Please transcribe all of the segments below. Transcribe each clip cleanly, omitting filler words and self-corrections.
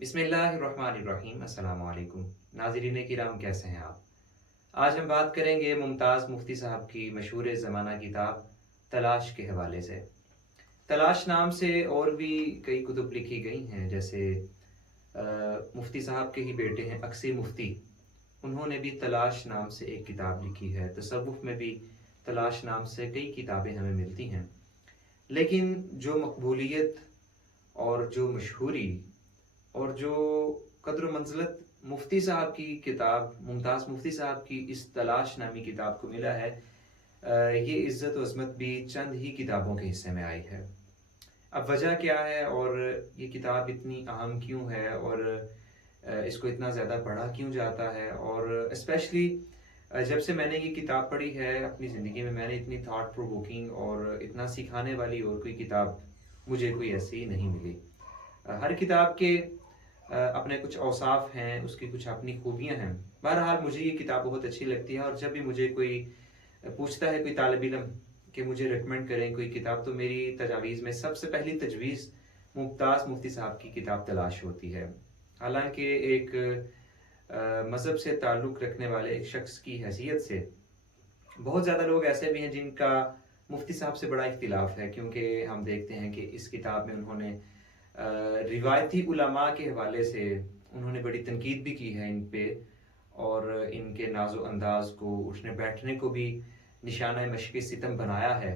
बिस्मिल्लाहिर्रहमानिर्रहीम। अस्सलाम वालेकुम। नाज़रीन किराम, कैसे हैं आप? आज हम बात करेंगे मुमताज़ मुफ्ती साहब की मशहूर ज़माना किताब तलाश के हवाले से। तलाश नाम से और भी कई कुतुब लिखी गई हैं, जैसे मुफ्ती साहब के ही बेटे हैं अक्सी मुफ्ती, उन्होंने भी तलाश नाम से एक किताब लिखी है। तसव्वुफ़ में भी तलाश नाम से कई किताबें हमें मिलती हैं। लेकिन जो मकबूलियत और जो मशहूरी और जो कद्र मंज़िलत मुफ्ती साहब की किताब मुमताज़ मुफ्ती साहब की इस तलाश नामी किताब को मिला है, ये इज़्ज़त व अज़मत भी चंद ही किताबों के हिस्से में आई है। अब वजह क्या है और ये किताब इतनी अहम क्यों है और इसको इतना ज़्यादा पढ़ा क्यों जाता है, और स्पेशली जब से मैंने ये किताब पढ़ी है अपनी ज़िंदगी में, मैंने इतनी थॉट प्रोवोकिंग और इतना सिखाने वाली और कोई किताब मुझे कोई ऐसी नहीं मिली। हर किताब के अपने कुछ औसाफ हैं, उसकी कुछ अपनी खूबियाँ हैं। बहरहाल मुझे ये किताब बहुत अच्छी लगती है, और जब भी मुझे कोई पूछता है, कोई तालिब इल्म, कि मुझे रिकमेंड करें कोई किताब, तो मेरी तजावीज़ में सबसे पहली तजवीज़ मुमताज़ मुफ्ती साहब की किताब तलाश होती है। हालाँकि एक मज़हब से ताल्लुक़ रखने वाले एक शख्स की हैसियत से बहुत ज़्यादा लोग ऐसे भी हैं जिनका मुफ्ती साहब से बड़ा इख्तिलाफ़ है, क्योंकि हम देखते हैं कि इस किताब में उन्होंने रिवायती उलमा के हवाले से उन्होंने बड़ी तनकीद भी की है इन पे, और इनके नाज़ो अंदाज़ को, उठने बैठने को भी निशाना मशक़ सितम बनाया है।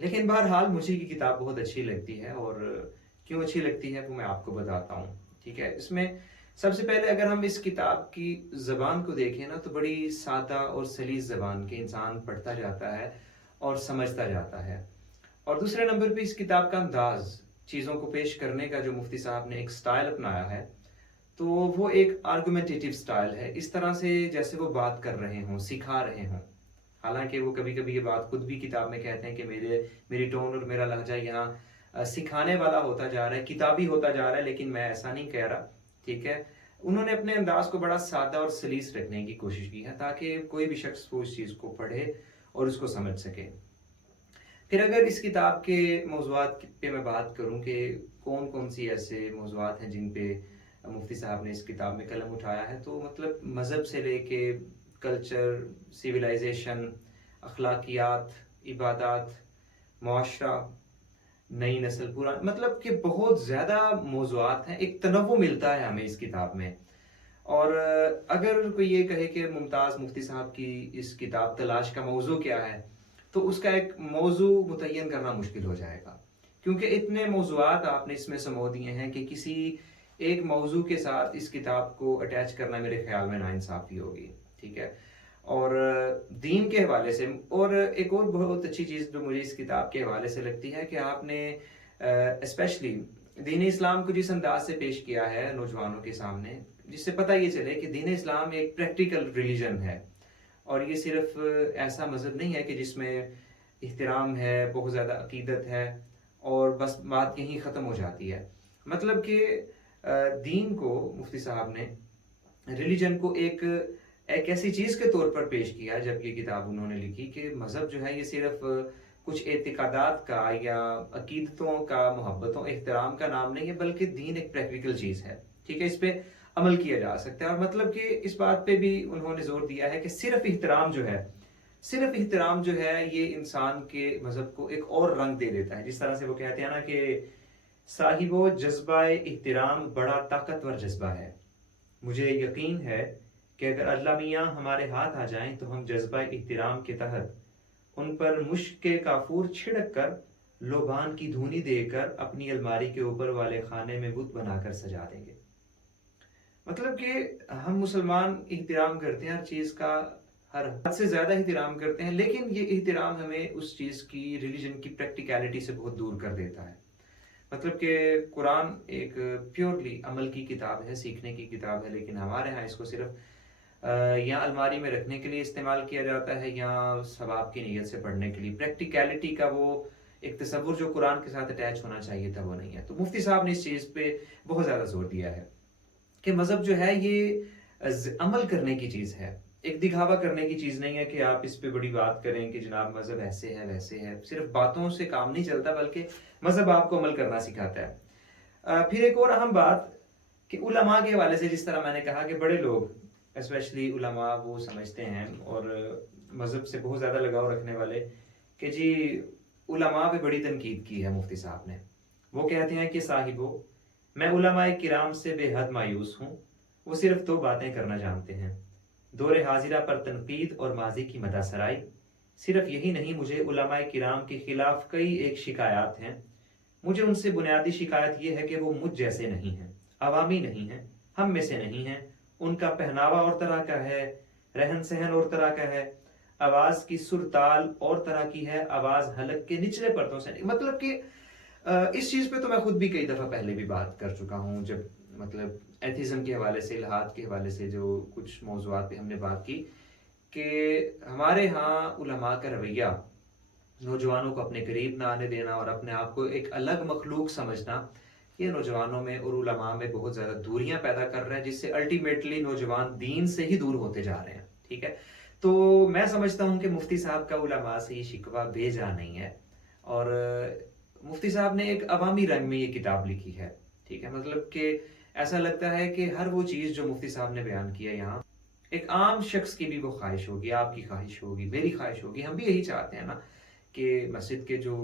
लेकिन बहरहाल मुझे ये किताब बहुत अच्छी लगती है, और क्यों अच्छी लगती है वो मैं आपको बताता हूँ। ठीक है, इसमें सबसे पहले अगर हम इस किताब की ज़बान को देखें ना, तो बड़ी सादा और सलीस ज़बान के इंसान पढ़ता जाता है और समझता जाता है। और दूसरे नंबर पे इस किताब का अंदाज़, चीज़ों को पेश करने का जो मुफ्ती साहब ने एक स्टाइल अपनाया है, तो वो एक आर्गुमेंटेटिव स्टाइल है। इस तरह से जैसे वो बात कर रहे हों, सिखा रहे हों। हालाँकि वो कभी-कभी ये बात खुद भी किताब में कहते हैं कि मेरी टोन और मेरा लहज़ा यहाँ सिखाने वाला होता जा रहा है, किताबी होता जा रहा है, लेकिन मैं ऐसा नहीं कह रहा, ठीक है? उन्होंने अपने अंदाज़ को बड़ा सादा और सलीस रखने की कोशिश की है, ताकि कोई भी शख्स वो इस चीज़ को पढ़े और उसको समझ सके। फिर अगर इस किताब के मौज़ूआत पे मैं बात करूँ कि कौन-कौन सी ऐसे मौज़ूआत हैं जिन पे मुफ्ती साहब ने इस किताब में कलम उठाया है, तो मतलब मज़हब से लेके कल्चर, सिविलाइज़ेशन, अखलाकियात, इबादत, मुआशरा, नई नस्ल, मतलब कि बहुत ज़्यादा मौज़ूआत हैं, एक तनव्वुع मिलता है हमें इस किताब में। और अगर कोई ये कहे कि मुमताज़ मुफ्ती साहब की इस किताब तलाश का मौज़ू क्या है, तो उसका एक मौज़ू मुतय्यन करना मुश्किल हो जाएगा। क्योंकि इतने मौज़ूआत आपने इसमें समो दिए हैं कि किसी एक मौज़ू के साथ इस किताब को अटैच करना मेरे ख़्याल में नाइंसाफ़ी होगी, ठीक है? और दीन के हवाले से, और एक और बहुत अच्छी चीज़ जो मुझे इस किताब के हवाले से लगती है कि आपने स्पेशली दीन इस्लाम को जिस अंदाज़ से पेश किया है नौजवानों के सामने, जिससे पता ये चले कि दीन इस्लाम एक प्रैक्टिकल रिलीजन है, और ये सिर्फ ऐसा मज़हब नहीं है कि जिसमें एहतराम है, बहुत ज़्यादा अकीदत है और बस बात यहीं ख़त्म हो जाती है। मतलब कि दीन को मुफ्ती साहब ने, रिलीजन को एक एक ऐसी चीज़ के तौर पर पेश किया जब ये किताब उन्होंने लिखी, कि मज़हब जो है ये सिर्फ कुछ एतिक़ादात का या अकीदतों का, मोहब्बतों, एहतराम का नाम नहीं है, बल्कि दीन एक प्रैक्टिकल चीज़ है, ठीक है? इस पे अमल किया जा सकता है, और मतलब कि इस बात पे भी उन्होंने ज़ोर दिया है कि सिर्फ एहतराम जो है ये इंसान के मज़हब को एक और रंग दे देता है। जिस तरह से वो कहते हैं ना कि साहिबो जज़्बा-ए एहतराम बड़ा ताकतवर जज़्बा है। मुझे यकीन है कि अगर अल्लाह मियाँ हमारे हाथ आ जाएँ, तो हम जज़्बा एहतराम के तहत उन पर मुश्क के काफूर छिड़क कर, लोबान की धूनी देकर अपनी अलमारी के ऊपर वाले खाने में बुत बनाकर सजा देंगे। मतलब कि हम मुसलमान एहतराम करते हैं हर चीज़ का, हर हद से ज़्यादा एहतराम करते हैं, लेकिन ये एहतराम हमें उस चीज़ की, रिलीजन की प्रैक्टिकलिटी से बहुत दूर कर देता है। मतलब कि कुरान एक प्योरली अमल की किताब है, सीखने की किताब है, लेकिन हमारे यहाँ इसको सिर्फ या अलमारी में रखने के लिए इस्तेमाल किया जाता है, या सवाब की नीयत से पढ़ने के लिए। प्रैक्टिकलिटी का वो एक तसव्वुर जो कुरान के साथ अटैच होना चाहिए था, वो नहीं है। तो मुफ्ती साहब ने इस चीज़ पे बहुत ज़्यादा जोर दिया है कि मज़हब जो है ये अमल करने की चीज़ है, एक दिखावा करने की चीज़ नहीं है कि आप इस पे बड़ी बात करें कि जनाब मज़हब ऐसे है, वैसे है। सिर्फ बातों से काम नहीं चलता, बल्कि मज़हब आपको अमल करना सिखाता है। फिर एक और अहम बात کہ علماء کے حوالے سے جس طرح میں نے کہا کہ بڑے لوگ اسپیشلی علماء وہ سمجھتے ہیں اور مذہب سے بہت زیادہ لگاؤ رکھنے والے کہ جی علماء پہ بڑی تنقید کی ہے مفتی صاحب نے. وہ کہتے ہیں کہ صاحبو میں علماء کرام سے بے حد مایوس ہوں. وہ صرف دو باتیں کرنا جانتے ہیں: دور حاضرہ پر تنقید اور ماضی کی مدح سرائی. صرف یہی نہیں، مجھے علماء کرام کے خلاف کئی ایک شکایات ہیں. مجھے ان سے بنیادی شکایت یہ ہے کہ وہ مجھ جیسے نہیں ہیں، عوامی نہیں ہیں، ہم میں سے نہیں ہیں. ان کا پہناوا اور طرح کا ہے، رہن سہن اور طرح کا ہے، آواز کی سرتال اور طرح کی ہے، آواز حلق کے نچلے پرتوں سے نہیں. مطلب کہ اس چیز پہ تو میں خود بھی کئی دفعہ پہلے بھی بات کر چکا ہوں، جب مطلب ایتھیزم کے حوالے سے، الحاد کے حوالے سے جو کچھ موضوعات پہ ہم نے بات کی کہ ہمارے ہاں علماء کا رویہ نوجوانوں کو اپنے قریب نہ آنے دینا اور اپنے آپ کو ایک الگ مخلوق سمجھنا، یہ نوجوانوں میں اور علماء میں بہت زیادہ دوریاں پیدا کر رہا ہے، جس سے الٹیمیٹلی نوجوان دین سے ہی دور ہوتے جا رہے ہیں. ٹھیک ہے، تو میں سمجھتا ہوں کہ مفتی صاحب کا علماء سے یہ شکوہ بے جا نہیں ہے. اور مفتی صاحب نے ایک عوامی رنگ میں یہ کتاب لکھی ہے. ٹھیک ہے، مطلب کہ ایسا لگتا ہے کہ ہر وہ چیز جو مفتی صاحب نے بیان کیا یہاں، ایک عام شخص کی بھی وہ خواہش ہوگی، آپ کی خواہش ہوگی، میری خواہش ہوگی. ہم بھی یہی چاہتے ہیں نا کہ مسجد کے جو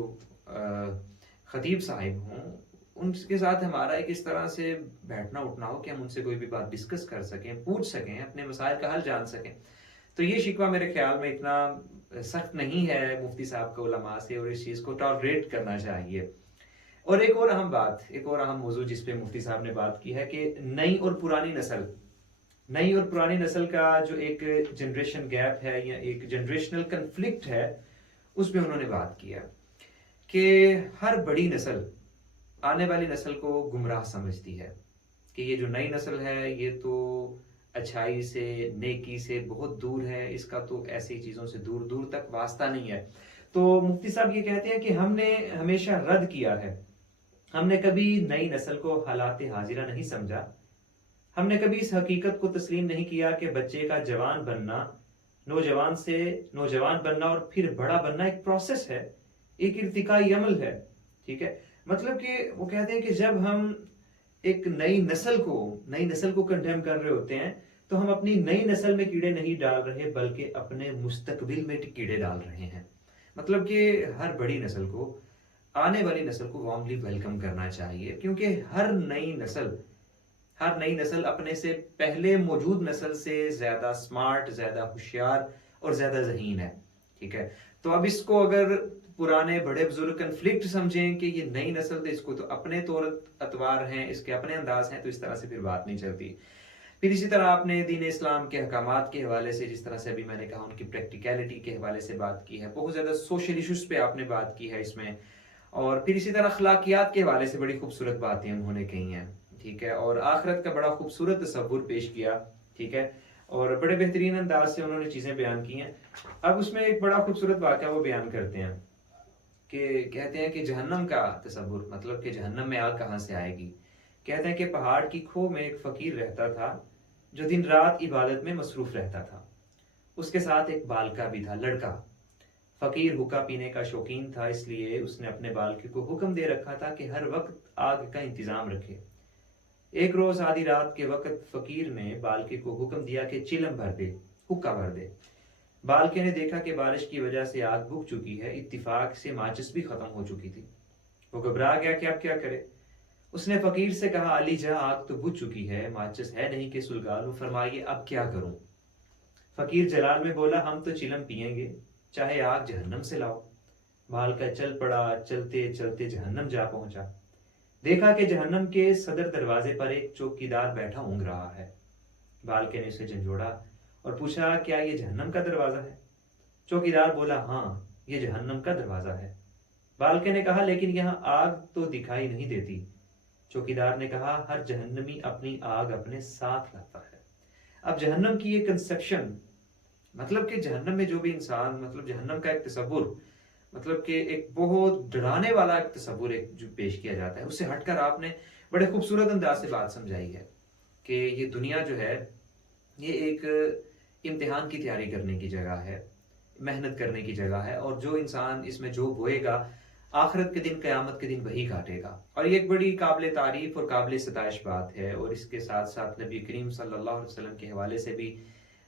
خطیب صاحب ہوں ان کے ساتھ ہمارا ایک اس طرح سے بیٹھنا اٹھنا ہو کہ ہم ان سے کوئی بھی بات ڈسکس کر سکیں، پوچھ سکیں، اپنے مسائل کا حل جان سکیں. تو یہ شکوہ میرے خیال میں اتنا سخت نہیں ہے مفتی صاحب کو علماء سے، اور اس چیز کو ٹالریٹ کرنا چاہیے. اور ایک اور اہم بات، ایک اور اہم موضوع جس پہ مفتی صاحب نے بات کی ہے کہ نئی اور پرانی نسل کا جو ایک جنریشن گیپ ہے یا ایک جنریشنل کنفلکٹ ہے، اس پہ انہوں نے بات کیا کہ ہر بڑی نسل آنے والی نسل کو گمراہ سمجھتی ہے کہ یہ جو نئی نسل ہے یہ تو اچھائی سے، نیکی سے بہت دور ہے، اس کا تو ایسی چیزوں سے دور دور تک واسطہ نہیں ہے. تو مفتی صاحب یہ کہتے ہیں کہ ہم نے ہمیشہ رد کیا ہے، ہم نے کبھی نئی نسل کو حالات حاضرہ نہیں سمجھا. ہم نے کبھی اس حقیقت کو تسلیم نہیں کیا کہ بچے کا جوان بننا، نوجوان سے نوجوان بننا اور پھر بڑا بننا ایک پروسیس ہے، ایک ارتقائی عمل ہے. ٹھیک ہے، مطلب کہ وہ کہتے ہیں کہ جب ہم ایک نئی نسل کو کنڈیم کر رہے ہوتے ہیں تو ہم اپنی نئی نسل میں کیڑے نہیں ڈال رہے بلکہ اپنے مستقبل میں کیڑے ڈال رہے ہیں. مطلب کہ ہر بڑی نسل کو، آنے والی نسل کو وارملی ویلکم کرنا چاہیے، کیونکہ ہر نئی نسل اپنے سے پہلے موجود نسل سے زیادہ سمارٹ، زیادہ ہوشیار اور زیادہ ذہین ہے. ٹھیک ہے، تو اب اس کو اگر پرانے بڑے بزرگ کنفلکٹ سمجھیں کہ یہ نئی نسل تو اس کو تو اپنے طور اطوار ہیں، اس کے اپنے انداز ہیں، تو اس طرح سے پھر بات نہیں چلتی. پھر اسی طرح آپ نے دین اسلام کے احکامات کے حوالے سے، جس طرح سے ابھی میں نے کہا ان کی پریکٹیکلٹی کے حوالے سے بات کی ہے، بہت زیادہ سوشل ایشوز پہ آپ نے بات کی ہے اس میں. اور پھر اسی طرح اخلاقیات کے حوالے سے بڑی خوبصورت باتیں انہوں نے کہی ہیں. ٹھیک ہے، اور آخرت کا بڑا خوبصورت تصور پیش کیا. ٹھیک ہے، اور بڑے بہترین انداز سے انہوں نے چیزیں بیان کی ہیں. اب اس میں ایک بڑا خوبصورت واقعہ وہ بیان کرتے ہیں کہ کہتے ہیں کہ جہنم کا تصور، مطلب کہ جہنم میں آگ کہاں سے آئے گی. کہتے ہیں کہ پہاڑ کی کھو میں ایک فقیر رہتا تھا جو دن رات عبادت میں مصروف رہتا تھا. اس کے ساتھ ایک بالکا بھی تھا، لڑکا. فقیر حقہ پینے کا شوقین تھا، اس لیے اس نے اپنے بالکے کو حکم دے رکھا تھا کہ ہر وقت آگ کا انتظام رکھے. ایک روز آدھی رات کے وقت فقیر نے بالکے کو حکم دیا کہ چلم بھر دے، حقہ بھر دے. بالکے نے دیکھا کہ بارش کی وجہ سے آگ بجھ چکی ہے، اتفاق سے ماچس بھی ختم ہو چکی تھی. وہ گھبرا گیا کہ اب کیا کرے. اس نے فقیر سے کہا علی جا، آگ تو بجھ چکی ہے، ماچس ہے نہیں کہ سلگا لوں، فرمائیے اب کیا کروں. فقیر جلال میں بولا ہم تو چلم پیئیں گے، چاہے آگ جہنم سے لاؤ. بالکا چل پڑا، چلتے چلتے جہنم جا پہنچا. دیکھا کہ جہنم کے صدر دروازے پر ایک چوکیدار بیٹھا اونگ رہا ہے. بالکے نے اسے جھنجھوڑا اور پوچھا کیا یہ جہنم کا دروازہ ہے؟ چوکیدار بولا ہاں، یہ جہنم کا دروازہ ہے. بالکے نے کہا لیکن یہاں آگ تو دکھائی نہیں دیتی. چوکیدار نے کہا ہر جہنمی اپنی آگ اپنے ساتھ لاتا ہے. اب جہنم کی یہ کنسپشن، مطلب کہ جہنم میں جو بھی انسان، مطلب جہنم کا ایک تصور، مطلب کہ ایک بہت ڈرانے والا ایک تصور ایک جو پیش کیا جاتا ہے، اس سے ہٹ کر آپ نے بڑے خوبصورت انداز سے بات سمجھائی ہے کہ یہ دنیا جو ہے یہ ایک امتحان کی تیاری کرنے کی جگہ ہے، محنت کرنے کی جگہ ہے، اور جو انسان اس میں جو بوئے گا आखिरत के दिन, क़यामत के दिन वही काटेगा। और ये एक बड़ी काबिल तारीफ़ और काबिल सताइश बात है। और इसके साथ-साथ नबी करीम सल्लल्लाहु अलैहि वसल्लम के हवाले से भी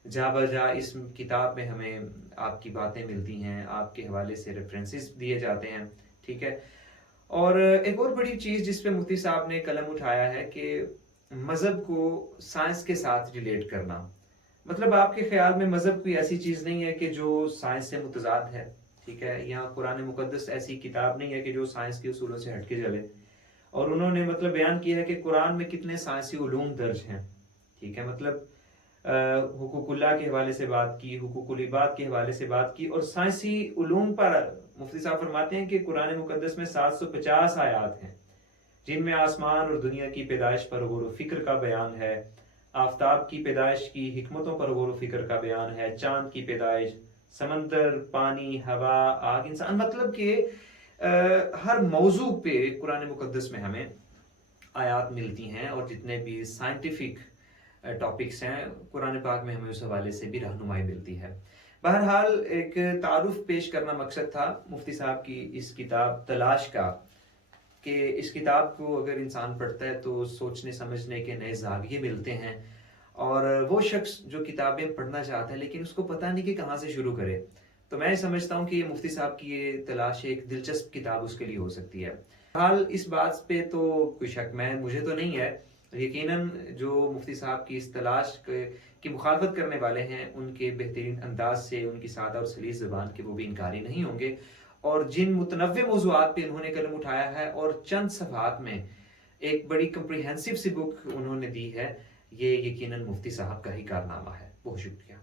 जा बजा इस किताब में हमें आपकी बातें मिलती हैं, आपके हवाले से रेफ़रेंसेस दिए जाते हैं, ठीक है? और एक और बड़ी चीज़ जिस पे मुफ्ती साहब ने कलम उठाया है कि मज़हब को साइंस के साथ रिलेट करना। मतलब आपके ख़्याल में मज़हब कोई ऐसी चीज़ नहीं है कि जो साइंस से मुतज़ाद है, ठीक है? या कुरान मुक़द्दस ऐसी किताब नहीं है कि जो साइंस के उसूलों से हट के चले। और उन्होंने मतलब बयान किया है कि कुरान में कितने साइंसी उलूम दर्ज हैं, ठीक है? मतलब हुकूकुल्लाह के हवाले से बात की, हुकूकुल इबाद के हवाले से बात की और साइंसी उलूम पर मुफ्ती साहब फरमाते हैं कि कुरान मुक़द्दस में 750 आयात हैं, जिनमें आसमान और दुनिया की पैदाइश पर गौर व फ़िक्र का बयान है, आफ़ताब की पैदाइश की हिकमतों पर गौर व फ़िक्र का बयान है, चाँद की पैदाइश, समंदर, पानी, हवा, आग, इंसान, मतलब कि हर मौजू पे कुरान मुक़द्दस में हमें आयात मिलती हैं। और जितने भी साइंटिफिक टॉपिक्स हैं, कुरान पाक में हमें उस हवाले से भी रहनुमाई मिलती है। बहरहाल एक तारुफ पेश करना मकसद था मुफ्ती साहब की इस किताब तलाश का, कि इस किताब को अगर इंसान पढ़ता है तो सोचने समझने के नए ज़ाविये मिलते हैं। और वो शख्स जो किताबें पढ़ना चाहता है लेकिन उसको पता नहीं कि कहाँ से शुरू करे, तो मैं समझता हूँ कि ये मुफ्ती साहब की ये तलाश एक दिलचस्प किताब उसके लिए हो सकती है। हाल इस बात पे तो कोई शक मैं मुझे तो नहीं है, यकीनन जो मुफ्ती साहब की इस की मुखालफत करने वाले हैं, उनके बेहतरीन अंदाज से, उनकी सादा और सलीस ज़बान के, वो भी इनकारी नहीं होंगे। और जिन मुतनव्वे मौज़ूआत पे इन्होंने कलम उठाया है और चंद सफ़हात में एक बड़ी कम्प्रिहेंसिव सी बुक उन्होंने दी है, ये यकीनन मुफ्ती साहब का ही कारनामा है। बहुत शुक्रिया।